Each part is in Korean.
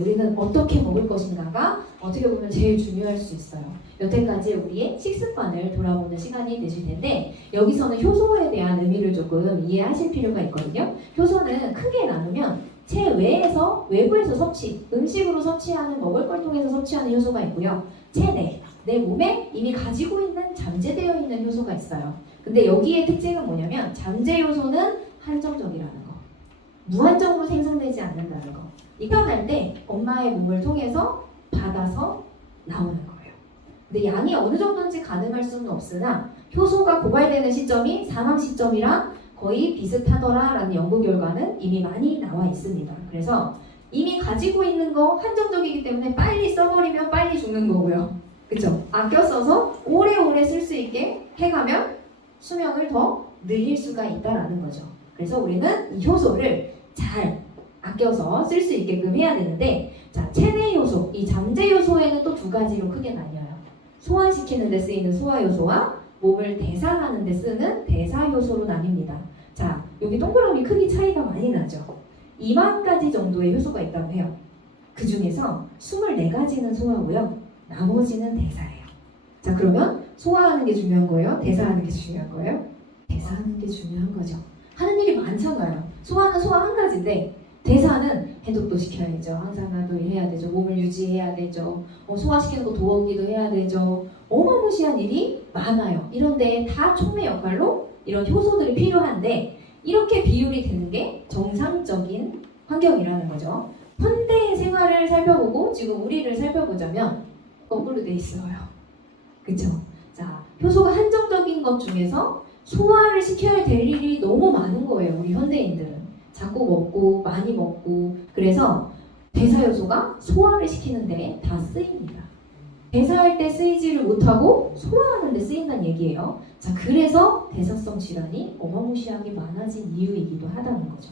우리는 어떻게 먹을 것인가가 어떻게 보면 제일 중요할 수 있어요. 여태까지 우리의 식습관을 돌아보는 시간이 되실 텐데 여기서는 효소에 대한 의미를 조금 이해하실 필요가 있거든요. 효소는 크게 나누면 체외에서 외부에서 섭취, 음식으로 섭취하는 먹을 걸 통해서 섭취하는 효소가 있고요. 체내, 내 몸에 이미 가지고 있는 잠재되어 있는 효소가 있어요. 근데 여기의 특징은 뭐냐면 잠재 요소는 한정적이라는 거. 무한정으로 생성되지 않는다는 거. 태어날 때 엄마의 몸을 통해서 받아서 나오는 거예요. 근데 양이 어느 정도인지 가늠할 수는 없으나 효소가 고갈되는 시점이 사망 시점이랑 거의 비슷하더라라는 연구 결과는 이미 많이 나와 있습니다. 그래서 이미 가지고 있는 거 한정적이기 때문에 빨리 써버리면 빨리 죽는 거고요. 그쵸? 아껴 써서 오래오래 쓸 수 있게 해가면 수명을 더 늘릴 수가 있다라는 거죠. 그래서 우리는 이 효소를 잘 아껴서 쓸 수 있게끔 해야 되는데, 자, 체내 요소, 이 잠재 요소에는 또 두 가지로 크게 나뉘어요. 소화시키는 데 쓰이는 소화 요소와 몸을 대사하는 데 쓰는 대사 요소로 나뉩니다. 자, 여기 동그라미 크기 차이가 많이 나죠. 2만 가지 정도의 효소가 있다고 해요. 그 중에서 24가지는 소화고요. 나머지는 대사예요. 자, 그러면 소화하는 게 중요한 거예요? 대사하는 게 중요한 거예요? 대사하는 게 중요한 거죠. 하는 일이 많잖아요. 소화는 소화 한 가지인데 대사는 해독도 시켜야죠. 항산화도 해야 되죠. 몸을 유지해야 되죠. 소화시키는 거 도우기도 해야 되죠. 어마무시한 일이 많아요. 이런데 다 촉매 역할로 이런 효소들이 필요한데 이렇게 비율이 되는 게 정상적인 환경이라는 거죠. 현대의 생활을 살펴보고 지금 우리를 살펴보자면 거꾸로 돼 있어요. 그쵸? 자, 효소가 한정적인 것 중에서 소화를 시켜야 될 일이 너무 많은 거예요. 우리 현대인들은. 자꾸 먹고 많이 먹고 그래서 대사 요소가 소화를 시키는데 다 쓰입니다. 대사할 때 쓰이지를 못하고 소화하는 데 쓰인다는 얘기예요. 자, 그래서 대사성 질환이 어마무시하게 많아진 이유이기도 하다는 거죠.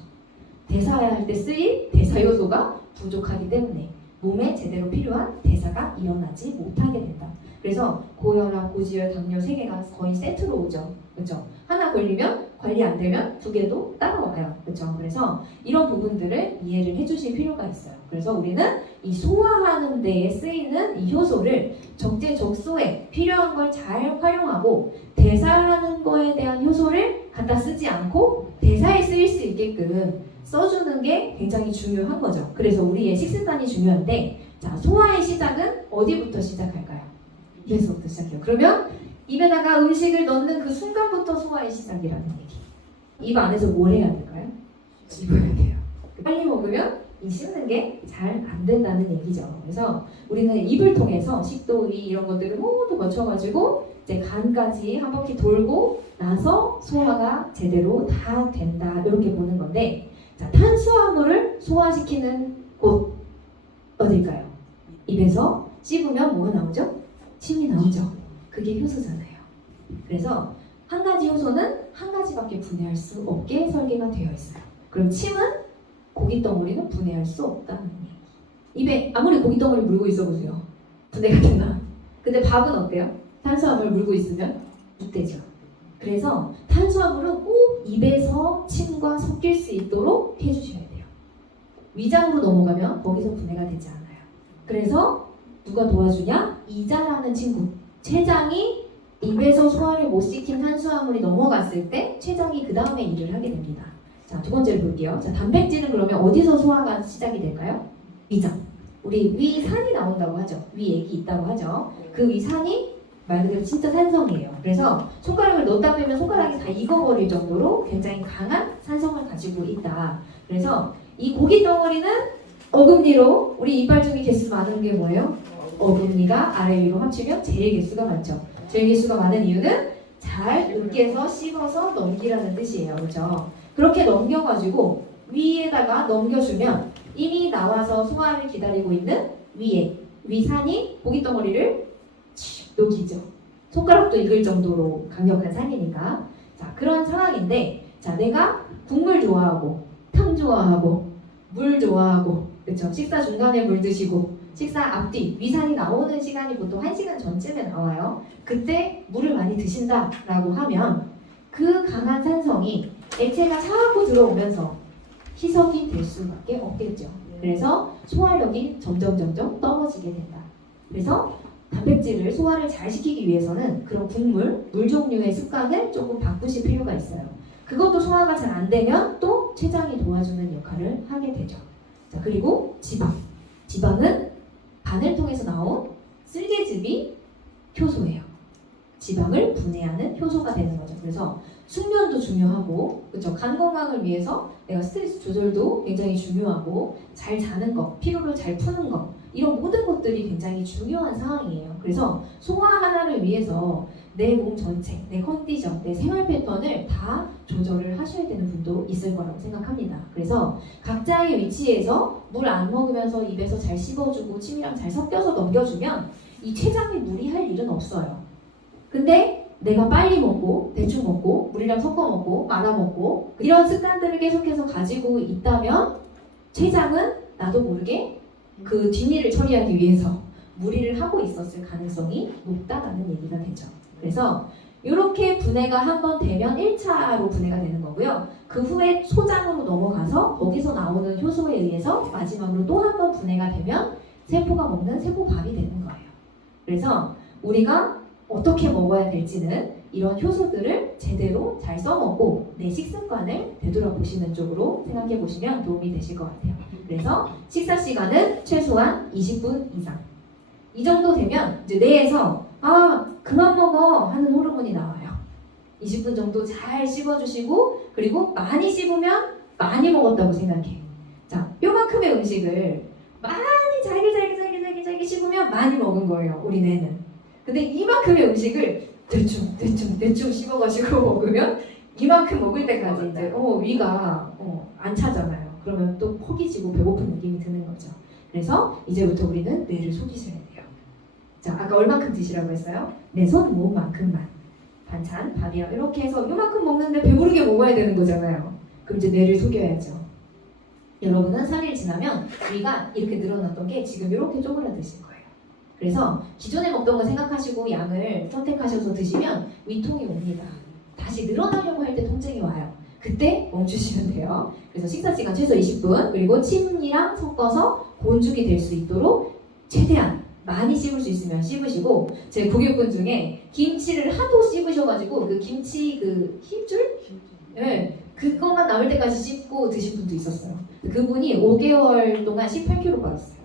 대사할 때 쓰일 대사 요소가 부족하기 때문에 몸에 제대로 필요한 대사가 일어나지 못하게 된다. 그래서 고혈압, 고지혈, 당뇨 3개가 거의 세트로 오죠. 그렇죠? 하나 걸리면 관리 안 되면 2개도 따라와요. 그렇죠? 그래서 이런 부분들을 이해를 해주실 필요가 있어요. 그래서 우리는 이 소화하는 데에 쓰이는 이 효소를 적재적소에 필요한 걸 잘 활용하고 대사하는 거에 대한 효소를 갖다 쓰지 않고 대사에 쓰일 수 있게끔 써주는 게 굉장히 중요한 거죠. 그래서 우리의 식습관이 중요한데 자, 소화의 시작은 어디부터 시작할까요? 입에서부터 시작해요. 그러면 입에다가 음식을 넣는 그 순간부터 소화의 시작이라는 얘기. 입 안에서 뭘 해야 될까요? 씹어야 돼요. 빨리 먹으면 이 씹는 게 잘 안 된다는 얘기죠. 그래서 우리는 입을 통해서 식도, 위 이런 것들을 모두 거쳐가지고 이제 간까지 한 바퀴 돌고 나서 소화가 제대로 다 된다 이렇게 보는 건데 자, 탄수화물을 소화시키는 곳 어딜까요? 입에서 씹으면 뭐가 나오죠? 침이 나오죠. 그게 효소잖아요. 그래서 한 가지 효소는 한 가지밖에 분해할 수 없게 설계가 되어 있어요. 그럼 침은 고깃덩어리는 분해할 수 없다는 얘기. 입에 아무리 고깃덩어리 물고 있어 보세요. 분해가 되나? 근데 밥은 어때요? 탄수화물 물고 있으면 묻대죠. 그래서 탄수화물은 꼭 입에서 침과 섞일 수 있도록 해주셔야 돼요. 위장으로 넘어가면 거기서 분해가 되지 않아요. 그래서 누가 도와주냐? 이자라는 친구. 췌장이 입에서 소화를 못 시킨 탄수화물이 넘어갔을 때 췌장이 그 다음에 일을 하게 됩니다. 자, 두 번째를 볼게요. 자, 단백질은 그러면 어디서 소화가 시작이 될까요? 위장. 우리 위산이 나온다고 하죠. 위액이 있다고 하죠. 그 위산이 말 그대로 진짜 산성이에요. 그래서 손가락을 넣었다 빼면 손가락이 다 익어버릴 정도로 굉장히 강한 산성을 가지고 있다. 그래서 이 고기 덩어리는 어금니로 우리 이빨 중에 개수 많은 게 뭐예요? 어금니가 아래 위로 합치면 제일 개수가 많죠. 제일 개수가 많은 이유는 잘 으깨서 씹어서 넘기라는 뜻이에요. 그렇죠? 그렇게 넘겨가지고 위에다가 넘겨주면 이미 나와서 소화를 기다리고 있는 위에 위산이 고기 덩어리를 녹이죠. 손가락도 익을 정도로 강력한 산이니까. 자, 그런 상황인데 자, 내가 국물 좋아하고 탕 좋아하고 물 좋아하고 그렇죠? 식사 중간에 물 드시고 식사 앞뒤 위산이 나오는 시간이 보통 1시간 전쯤에 나와요. 그때 물을 많이 드신다라고 하면 그 강한 산성이 액체가 차고 들어오면서 희석이 될 수밖에 없겠죠. 그래서 소화력이 점점 떨어지게 된다. 그래서 단백질을 소화를 잘 시키기 위해서는 그런 국물, 물 종류의 습관을 조금 바꾸실 필요가 있어요. 그것도 소화가 잘 안 되면 또 췌장이 도와주는 역할을 하게 되죠. 자, 그리고 지방. 지방은 간을 통해서 나온 쓸개즙이 효소예요. 지방을 분해하는 효소가 되는 거죠. 그래서 숙면도 중요하고, 그렇죠? 간 건강을 위해서 내가 스트레스 조절도 굉장히 중요하고, 잘 자는 거, 피로를 잘 푸는 거, 이런 모든 것들이 굉장히 중요한 상황이에요. 그래서 소화 하나를 위해서 내 몸 전체, 내 컨디션, 내 생활 패턴을 다 조절을 하셔야 되는 분도 있을 거라고 생각합니다. 그래서 각자의 위치에서 물 안 먹으면서 입에서 잘 씹어주고 침이랑 잘 섞여서 넘겨주면 이 췌장이 무리할 일은 없어요. 근데 내가 빨리 먹고 대충 먹고 물이랑 섞어 먹고 말아 먹고 이런 습관들을 계속해서 가지고 있다면 췌장은 나도 모르게 그 뒷일을 처리하기 위해서 무리를 하고 있었을 가능성이 높다라는 얘기가 되죠. 그래서 이렇게 분해가 한번 되면 1차로 분해가 되는 거고요. 그 후에 소장으로 넘어가서 거기서 나오는 효소에 의해서 마지막으로 또 한 번 분해가 되면 세포가 먹는 세포밥이 되는 거예요. 그래서 우리가 어떻게 먹어야 될지는 이런 효소들을 제대로 잘 써먹고 내 식습관을 되돌아보시는 쪽으로 생각해 보시면 도움이 되실 것 같아요. 그래서 식사 시간은 최소한 20분 이상. 이 정도 되면 이제 뇌에서 그만 먹어 하는 호르몬이 나와요. 20분 정도 잘 씹어주시고 그리고 많이 씹으면 많이 먹었다고 생각해요. 자, 요만큼의 음식을 많이 잘게 씹으면 많이 먹은 거예요. 우리 뇌는. 근데 이만큼의 음식을 대충 씹어가지고 먹으면 이만큼 먹을 때까지 이제 위가 안 차잖아요. 그러면 또 허기지고 배고픈 느낌이 드는 거죠. 그래서 이제부터 우리는 뇌를 속이셔야 돼요. 자, 아까 얼만큼 드시라고 했어요? 내 손 모음만큼만. 반찬, 밥이랑 이렇게 해서 요만큼 먹는데 배부르게 먹어야 되는 거잖아요. 그럼 이제 뇌를 속여야죠. 여러분은 3일 지나면 위가 이렇게 늘어났던 게 지금 이렇게 쪼그라드실 거예요. 그래서 기존에 먹던 거 생각하시고 양을 선택하셔서 드시면 위통이 옵니다. 다시 늘어나려고 할 때 통증이 와요. 그때 멈추시면 돼요. 그래서 식사 시간 최소 20분 그리고 침이랑 섞어서 곤죽이 될 수 있도록 최대한 많이 씹을 수 있으면 씹으시고 제 고객분 중에 김치를 하도 씹으셔가지고 그 김치 그 힘줄? 네, 그것만 남을 때까지 씹고 드신 분도 있었어요. 그분이 5개월 동안 18kg 빠졌어요.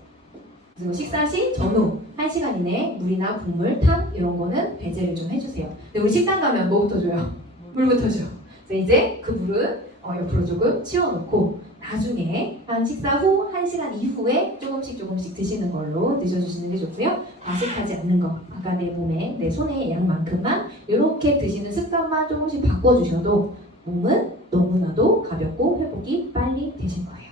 그리고 식사 시 전후 1시간 이내에 물이나 국물, 탕 이런 거는 배제를 좀 해주세요. 근데 우리 식당 가면 뭐부터 줘요? 물부터 줘. 그래서 이제 그 물은 옆으로 조금 치워놓고 나중에 한 식사 후 1시간 이후에 조금씩 드시는 걸로 드셔주시는 게 좋고요. 과식하지 않는 거, 아까 내 몸에 내 손의 양만큼만 이렇게 드시는 습관만 조금씩 바꿔주셔도 몸은 너무나도 가볍고 회복이 빨리 되실 거예요.